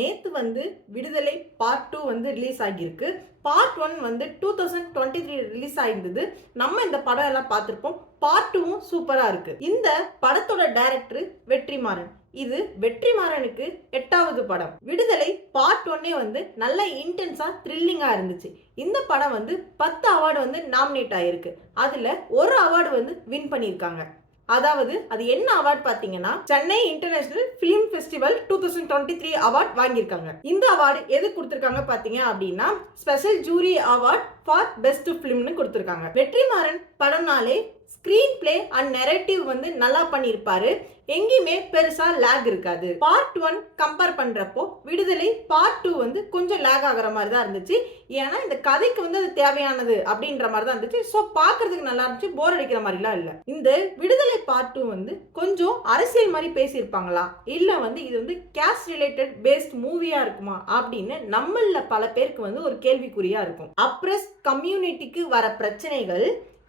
நேத்து வந்து விடுதலை பார்ட் 2 வந்து ரிலீஸ் ஆகியிருக்கு. பார்ட் 1 வந்து 2023 ரிலீஸ் ஆயிருந்தது. நம்ம இந்த படம் எல்லாம் பார்த்திருப்போம். பார்ட் 2வும் சூப்பரா இருக்கு. இந்த படத்தோட டைரக்டர் வெற்றிமாறன். இது வெற்றிமாறனுக்கு 8வது படம். விடுதலை பார்ட் 1 வந்து நல்ல இன்டென்ஸா த்ரில்லிங்கா இருந்துச்சு. இந்த படம் வந்து 10 அவார்டு வந்து நாமினேட் ஆயிருக்கு. அதுல ஒரு அவார்டு வந்து வின் பண்ணியிருக்காங்க. அதாவது அது என்ன அவார்ட் பாத்தீங்கன்னா Chennai international film festival 2023 award வாங்கியிருக்காங்க. இந்த அவார்டு எது கொடுத்திருக்காங்க பாத்தீங்க அப்படின்னா special jury award for best பிலிம்னு கொடுத்திருக்காங்க. வெற்றிமாறன் படம்னாலே ஸ்கிரீன் பிளே அண்ட் நெரேட்டிவ் வந்து நல்லா பண்ணியிருப்பாரு. எங்கேயுமே பெருசா லேக் இருக்காது. பார்ட் 1 கம்பேர் பண்றப்போ விடுதலை பார்ட் 2 வந்து கொஞ்சம் லேக் ஆகிற மாதிரி தான் இருந்துச்சு. ஏன்னா இந்த கதைக்கு வந்து அது தேவையானது அப்படின்ற மாதிரி தான் இருந்துச்சு. ஸோ பார்க்கறதுக்கு நல்லா இருந்துச்சு, போர் அடிக்கிற மாதிரிலாம் இல்லை. இந்த விடுதலை பார்ட் 2 வந்து கொஞ்சம் அரசியல் மாதிரி பேசியிருப்பாங்களா இல்லை வந்து இது வந்து கேஸ்ட் ரிலேட்டட் பேஸ்ட் மூவியா இருக்குமா அப்படின்னு நம்மள பல பேருக்கு வந்து ஒரு கேள்விக்குறியா இருக்கும். அப்ரஸ் கம்யூனிட்டிக்கு வர பிரச்சனைகள்,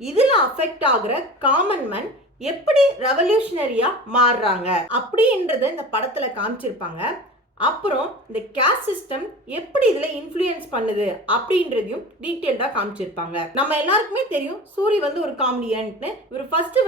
இதுல அஃபெக்ட் ஆகுற காமன் மேன் எப்படி ரெவல்யூஷனரியா மாறுறாங்க அப்படின்றத இந்த படத்துல காமிச்சிருப்பாங்க. அப்புறம் இந்த கேஸ்ட் சிஸ்டம் எப்படி இதுல இன்ஃப்ளூயன்ஸ் பண்ணுது அப்படின்றதையும் டீடைல்டா காமிச்சிருப்பாங்க. நம்ம எல்லாருக்குமே தெரியும் சூரி வந்து ஒரு காமெடியன்ட்னு. இவர் ஃபர்ஸ்ட்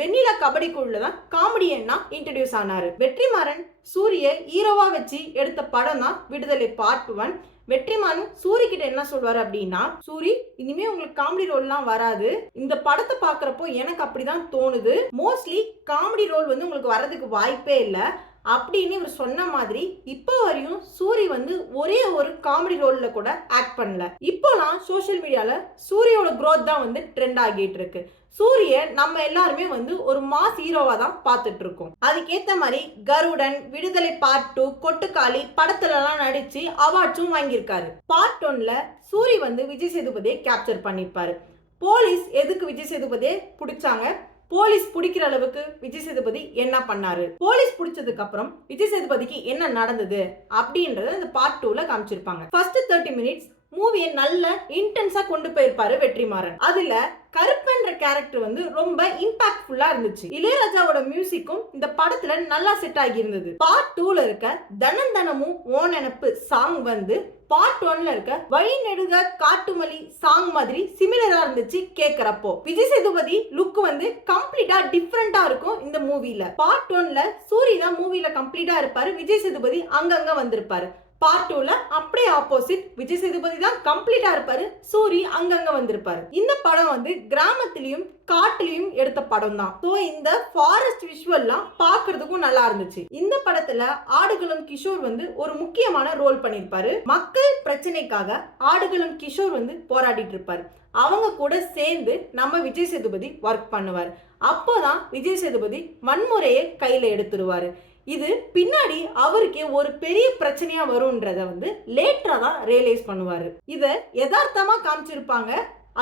வெண்ணிலா கபடி குழுல தான் காமெடியன்னா இன்ட்ரடியூஸ் ஆனாரு. வெற்றிமாறன் சூரிய ஹீரோவா வச்சு எடுத்த படம் தான் விடுதலை பார்ட் 1. வெற்றிமாறன் சூரி கிட்ட என்ன சொல்வாரு அப்படின்னா, சூரி இனிமே உங்களுக்கு காமெடி ரோல்லாம் வராது. இந்த படத்தை பாக்குறப்போ எனக்கு அப்படிதான் தோணுது. மோஸ்ட்லி காமெடி ரோல் வந்து உங்களுக்கு வர்றதுக்கு வாய்ப்பே இல்லை அப்படின்னு இவர் சொன்ன மாதிரி இப்போ வரையும் சூரி வந்து ஒரே ஒரு காமெடி ரோல்ல கூட ஆக்ட் பண்ணல. இப்போலாம் சோஷியல் மீடியால சூரியோட growth தான் வந்து ட்ரெண்ட் ஆகிட்டு இருக்கு. சூரிய நம்ம எல்லாருமே வந்து ஒரு மாஸ் ஹீரோவா தான் பார்த்துட்டு இருக்கோம். அதுக்கேத்த மாதிரி கருடன், விடுதலை பார்ட் 2, கொட்டுக்காளி படத்துல எல்லாம் நடிச்சு அவார்ட்ஸும் வாங்கியிருக்காரு. பார்ட் 1ல சூரி வந்து விஜய் சேதுபதியை கேப்சர் பண்ணிருப்பாரு. போலீஸ் எதுக்கு விஜய் சேதுபதியை பிடிச்சாங்க, போலீஸ் பிடிக்கிற அளவுக்கு விஜய் சேதுபதி என்ன பண்ணாரு, போலீஸ் பிடிச்சதுக்கு அப்புறம் விஜய் சேதுபதிக்கு என்ன நடந்தது அப்படின்றத இந்த பார்ட் 2ல காமிச்சிருப்பாங்க. ஃபர்ஸ்ட் 30 மினிட்ஸ் மூவியை நல்ல இன்டென்ஸா கொண்டு போயிருப்பாரு வெற்றிமாறன். அதுல கருப்பன்ற கேரக்டர் வந்து ரொம்ப இம்பாக்ட்ஃபுல்லா இருந்துச்சு. இளையராஜாவோட மியூசிக்கும் இந்த படத்துல நல்லா செட் ஆகி இருந்தது. பார்ட் 2ல இருக்க தனம் தனமும் ஓ நினப்பு சாங் வந்து பார்ட் 1ல இருக்க வழி நெடுக காட்டுமலி சாங் மாதிரி சிமிலரா இருந்துச்சு கேக்குறப்போ. விஜய் சேதுபதி லுக் வந்து கம்ப்ளீட்டா டிஃபரெண்டா இருக்கும் இந்த மூவில. பார்ட் 1ல சூரி தான் மூவில கம்ப்ளீட்டா இருப்பாரு, விஜய் சேதுபதி அங்கங்க வந்திருப்பாரு. பார்ட் 2ல அப்படியே ஆப்போசிட், விஜய் சேதுபதி தான் கம்ப்ளீட்டா இருப்பாரு, சூரி அங்கங்க வந்திருப்பாரு. இந்த படம் வந்து கிராமத்திலையும் காட்டுலயும் எடுத்த படம் தான். சோ இந்த ஃபாரஸ்ட் விஷுவல்லாம் பார்க்கிறதுக்கும் நல்லா இருந்துச்சு. இந்த படத்துல ஆடுகளம் கிஷோர் வந்து ஒரு முக்கியமான ரோல் பண்ணிருப்பாரு. மக்கள் பிரச்சனைக்காக ஆடுகளம் கிஷோர் வந்து போராடிட்டு இருப்பாரு. அவங்க கூட சேர்ந்து நம்ம விஜய் சேதுபதி ஒர்க் பண்ணுவார். அப்போதான் விஜய் சேதுபதி வன்முறையை கையில எடுத்துருவாரு. இது பின்னாடி அவருக்கே ஒரு பெரிய பிரச்சனையா வரும்ன்றத வந்து லேட்டரா தான் ரியலைஸ் பண்ணுவாரு. இத யதார்த்தமா காமிச்சிருப்பாங்க.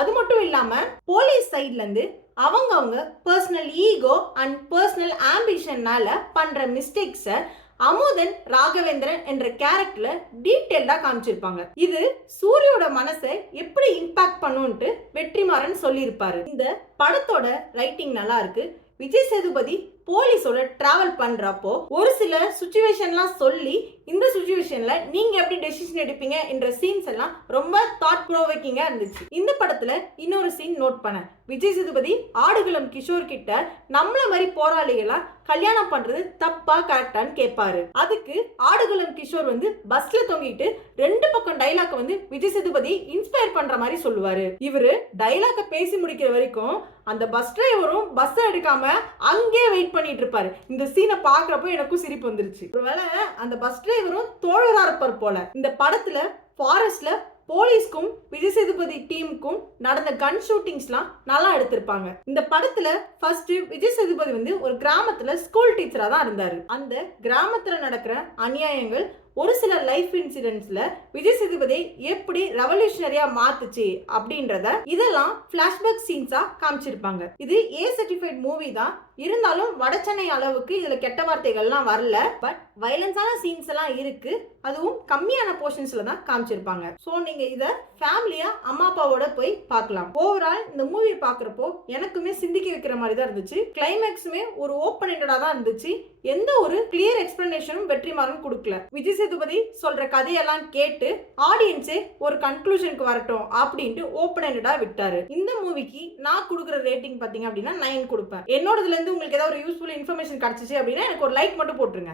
அது மட்டும் இல்லாம போலீஸ் சைட்ல இருந்து அவங்க பர்சனல் ஈகோ அண்ட் பர்சனல் ஆம்பிஷன்னால பண்ற மிஸ்டேக்ஸ அமுதன் ராகவேந்திரன் என்ற கேரக்டர்ல டீடைல்டா காமிச்சிருப்பாங்க. இது சூரியோட மனசை எப்படி இம்பாக்ட் பண்ணும்ட்டு வெற்றிமாறன் சொல்லியிருப்பாரு. இந்த படத்தோட ரைட்டிங் நல்லா இருக்கு. விஜய் சேதுபதி போலீஸோட டிராவல் பண்றப்போ ஒரு சில சுச்சுவேஷன்லாம் சொல்லி இந்த சுச்சுவேஷன்ல நீங்க எப்படி டெசிஷன் எடுப்பீங்க என்ற சீன்ஸ் எல்லாம் ரொம்ப தாட் ப்ரோவோக்கிங்கா இருந்துச்சு. இந்த படத்துல இன்னொரு சீன் நோட் பண்ண, விஜய் சேதுபதி ஆடுகளம் கிஷோர் கிட்ட நம்மள மாதிரி போராளிகளா கல்யாணம் பண்றது தப்பா கரெக்டான்னு கேட்பாரு. அதுக்கு ஆடுகளம் கிஷோர் வந்து பஸ்ல தொங்கிட்டு 2 பக்கம் டைலாக் வந்து விஜய் சேதுபதி இன்ஸ்பயர் பண்ற மாதிரி சொல்லுவாரு. இவரு டைலாக பேசி முடிக்கிற வரைக்கும் அந்த பஸ் டிரைவரும் பஸ் எடுக்காம அங்கே வெயிட் பண்ணிட்டு இருப்பாரு. இந்த சீனை பாக்குறப்போ எனக்கும் சிரிப்பு வந்துருச்சு. ஒருவேளை அந்த பஸ் டிரைவரும் தோழரா இருப்பார் போல. இந்த படத்துல ஃபாரஸ்ட்ல போலீஸ்க்கும் விஜய் சேதுபதி டீமுக்கும் நடந்த கன் ஷூட்டிங்ஸ்லாம் நல்லா எடுத்திருப்பாங்க. இந்த படத்துல ஃபர்ஸ்ட் விஜய் சேதுபதி வந்து ஒரு கிராமத்துல ஸ்கூல் டீச்சரா தான் இருந்தாரு. அந்த கிராமத்துல நடக்கிற அநியாயங்கள், ஒரு சில லைஃப் இன்சிடென்ட்ஸ்ல விஜய் சேதுபதி எப்படி ரெவல்யூஷனரியா மாத்துச்சு அப்படின்றத இதெல்லாம் பிளாஷ்பேக் சீன்ஸா காமிச்சிருப்பாங்க. இது A சர்டிஃபைட் மூவி தான், இருந்தாலும் வடச்சென்னை அளவுக்கு இதுல கெட்ட வார்த்தைகள்லாம் வரல. பட் வயலன்ஸான சீன்ஸ் எல்லாம் இருக்கு. அதுவும் கம்மியான போர்ஷன்ஸ்ல தான் காமிச்சிருப்பாங்க. ஸோ நீங்க இதை ஃபேமிலியா அம்மா அப்பாவோட போய் பார்க்கலாம். ஓவரால் இந்த மூவி பார்க்குறப்போ எனக்குமே சிந்திக்க வைக்கிற மாதிரி தான் இருந்துச்சு. கிளைமேக்ஸுமே ஒரு ஓப்பன் எண்டடா தான் இருந்துச்சு. எந்த ஒரு கிளியர் எக்ஸ்பிளனேஷனும் வெற்றிமாறன் கொடுக்கல. விஜய் சேதுபதி சொல்ற கதையெல்லாம் கேட்டு ஆடியன்ஸே ஒரு கன்க்ளூஷனுக்கு வரட்டும் அப்படின்ட்டு ஓப்பன் எண்டடா விட்டாரு. இந்த மூவிக்கு நான் கொடுக்குற ரேட்டிங் பார்த்தீங்க அப்படின்னா 9 கொடுப்பேன். என்னோடதுல இருந்து உங்களுக்கு ஏதாவது ஒரு யூஸ்ஃபுல் இன்ஃபர்மேஷன் கிடைச்சிச்சு அப்படின்னா எனக்கு ஒரு லைக் மட்டும் போட்டுருங்க.